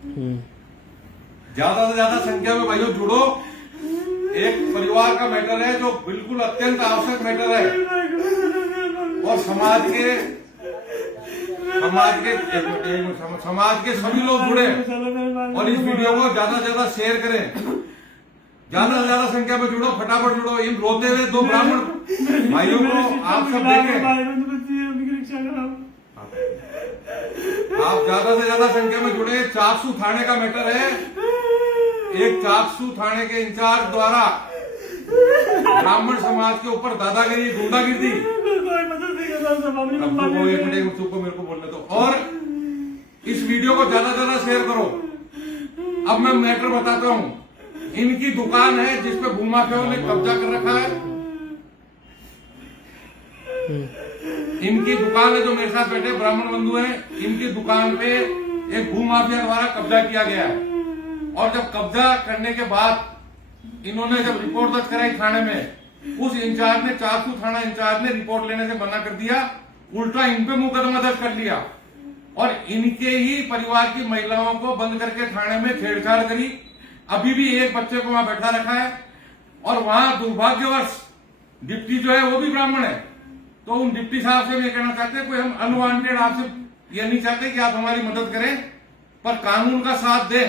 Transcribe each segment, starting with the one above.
ज्यादा से ज्यादा संख्या में भाइयों जुड़ो। एक परिवार का मैटर है जो बिल्कुल अत्यंत आवश्यक मैटर है और समाज के सभी लोग जुड़े और इस वीडियो को ज्यादा से ज्यादा शेयर करें। ज्यादा से ज्यादा संख्या में जुड़ो, फटाफट जुड़ो। इन रोते हुए दो ब्राह्मण भाइयों को आप सब देखें। आप ज्यादा से ज्यादा संख्या में जुड़े। चाकसू थाने का मैटर है। एक चाकसू थाने के इंचार्ज द्वारा ब्राह्मण समाज के ऊपर दादागिरी, गुंडागिरी, एक मिनट को मेरे को बोलने दो। और इस वीडियो को ज्यादा से ज्यादा शेयर करो। अब मैं मैटर बताता हूँ। इनकी दुकान है जिसपे भूमाफियाओं ने कब्जा कर रखा है। इनकी दुकान है जो मेरे साथ बैठे ब्राह्मण बंधु हैं। इनकी दुकान पे एक भूमाफिया द्वारा कब्जा किया गया है और जब कब्जा करने के बाद इन्होंने जब रिपोर्ट दर्ज कराई थाने में, उस इंचार्ज ने, चाकसू थाना इंचार्ज ने रिपोर्ट लेने से मना कर दिया। उल्टा इन पे मुकदमा दर्ज कर लिया और इनके ही परिवार की महिलाओं को बंद करके थाने में छेड़छाड़ करी। अभी भी एक बच्चे को वहां बैठा रखा है और वहां दुर्भाग्यवश डिप्टी जो है वो भी ब्राह्मण है। तो उन डिप्टी साहब से हम ये कहना चाहते हैं, कोई हम अनवांटेड आपसे ये नहीं चाहते कि आप हमारी मदद करें, पर कानून का साथ दें।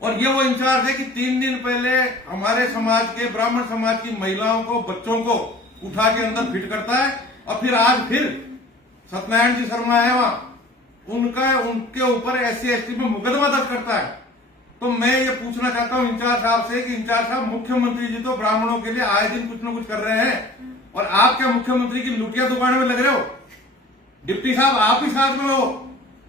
और ये वो इंचार्ज है कि 3 दिन पहले हमारे समाज के, ब्राह्मण समाज की महिलाओं को, बच्चों को उठा के अंदर फिट करता है और फिर आज फिर सत्यनारायण जी शर्मा है वहां, उनके ऊपर SC/ST में मुकदमा दर्ज करता है। तो मैं ये पूछना चाहता हूं इंचार्ज साहब से कि इंचार्ज साहब, मुख्यमंत्री जी तो ब्राह्मणों के लिए आए दिन कुछ न कुछ कर रहे हैं और आप क्या मुख्यमंत्री की लुटिया दुकान में लग रहे हो? डिप्टी साहब आप ही साथ में हो।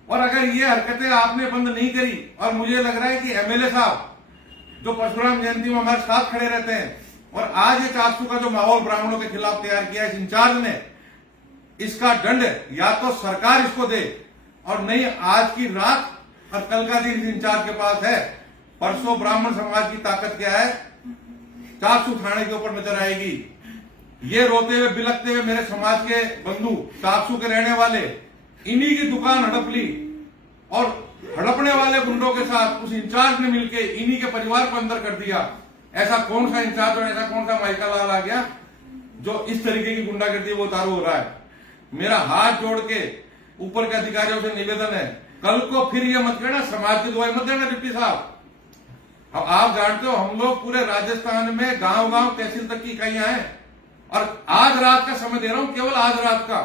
और अगर ये हरकतें आपने बंद नहीं करी, और मुझे लग रहा है कि MLA साहब जो परशुराम जयंती में हमारे साथ खड़े रहते हैं, और आज ये चाकसू का जो माहौल ब्राह्मणों के खिलाफ तैयार किया इस इंचार्ज ने, इसका दंड या तो सरकार इसको दे और नहीं आज की रात और कल का दिन इस इंचार्ज के पास है। परसों ब्राह्मण समाज की ताकत क्या है, चाकसू थाने के ऊपर नजर आएगी। ये रोते हुए, बिलखते हुए मेरे समाज के बंधु, चाकसू के रहने वाले, इन्हीं की दुकान हड़प ली और हड़पने वाले गुंडों के साथ उस इंचार्ज ने मिलकर इन्हीं के परिवार को अंदर कर दिया। ऐसा कौन सा इंचार्ज और ऐसा कौन सा माइका लाल आ गया जो इस तरीके की गुंडागर्दी वो उतारू हो रहा है? मेरा हाथ जोड़ के ऊपर के अधिकारियों से निवेदन है, कल को फिर ये मत कहना, समाज की दुआई मत देना डिप्टी साहब। अब आप जानते हो हम लोग पूरे राजस्थान में गांव गांव तहसील तक की इकाइयां हैं और आज रात का समय दे रहा हूं, केवल आज रात का।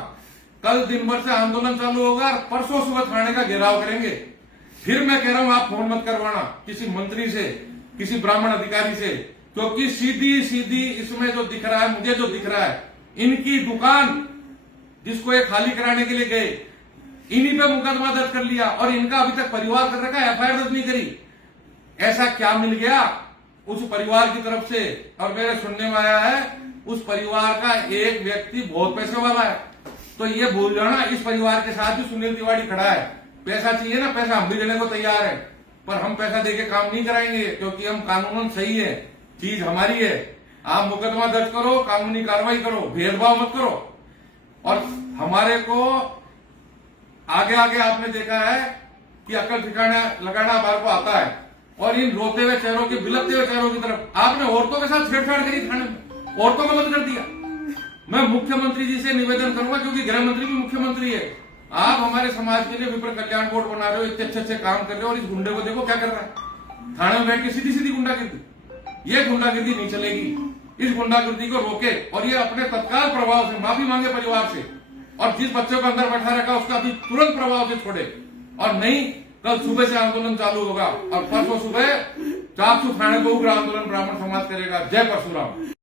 कल दिन भर से आंदोलन चालू होगा और परसों सुबह थाने का घेराव करेंगे। फिर मैं कह रहा हूं आप फोन मत करवाना किसी मंत्री से, किसी ब्राह्मण अधिकारी से, क्योंकि सीधी सीधी इसमें जो दिख रहा है, मुझे जो दिख रहा है, इनकी दुकान जिसको ये खाली कराने के लिए गए, इन्हीं पे मुकदमा दर्ज कर लिया और इनका अभी तक परिवार कर रखा है, FIR दर्ज नहीं करी। ऐसा क्या मिल गया उस परिवार की तरफ से? और मेरे सुनने में आया है उस परिवार का एक व्यक्ति बहुत पैसे वाला है। तो ये भूल जाना, इस परिवार के साथ भी सुनील तिवारी खड़ा है। पैसा चाहिए ना, पैसा हम भी देने को तैयार है, पर हम पैसा देके काम नहीं कराएंगे क्योंकि हम कानूनन सही है, चीज हमारी है। आप मुकदमा दर्ज करो, कानूनी कार्रवाई करो, भेदभाव मत करो। और हमारे को आगे आगे आपने देखा है कि अकल ठिकाना लगाना हमारे को आता है और इन रोते हुए चेहरों के, बिलखते हुए चेहरों की तरफ आपने औरतों के साथ छेड़छाड़ करी थाने में, औरतों को बंद कर दिया। मैं मुख्यमंत्री जी से निवेदन करूंगा, क्योंकि गृह मंत्री भी मुख्यमंत्री है, आप हमारे समाज के लिए विप्र कल्याण बोर्ड बना रहे हो, इतने अच्छे अच्छे काम कर रहे हो और इस गुंडे को देखो क्या कर रहा है, थाने में बैठ के सीधी सीधी गुंडागिर्दी। ये गुंडागिर्दी नहीं चलेगी, इस गुंडागिर्दी को रोके और ये अपने तत्काल प्रभाव से माफी मांगे परिवार से, और जिस बच्चे को अंदर बैठा रखा उसका भी तुरंत प्रभाव से छोड़े। और नहीं, कल सुबह से आंदोलन चालू होगा और परसों सुबह चाकसू थाने को उग्र आंदोलन ब्राह्मण समाज करेगा। जय परशुराम।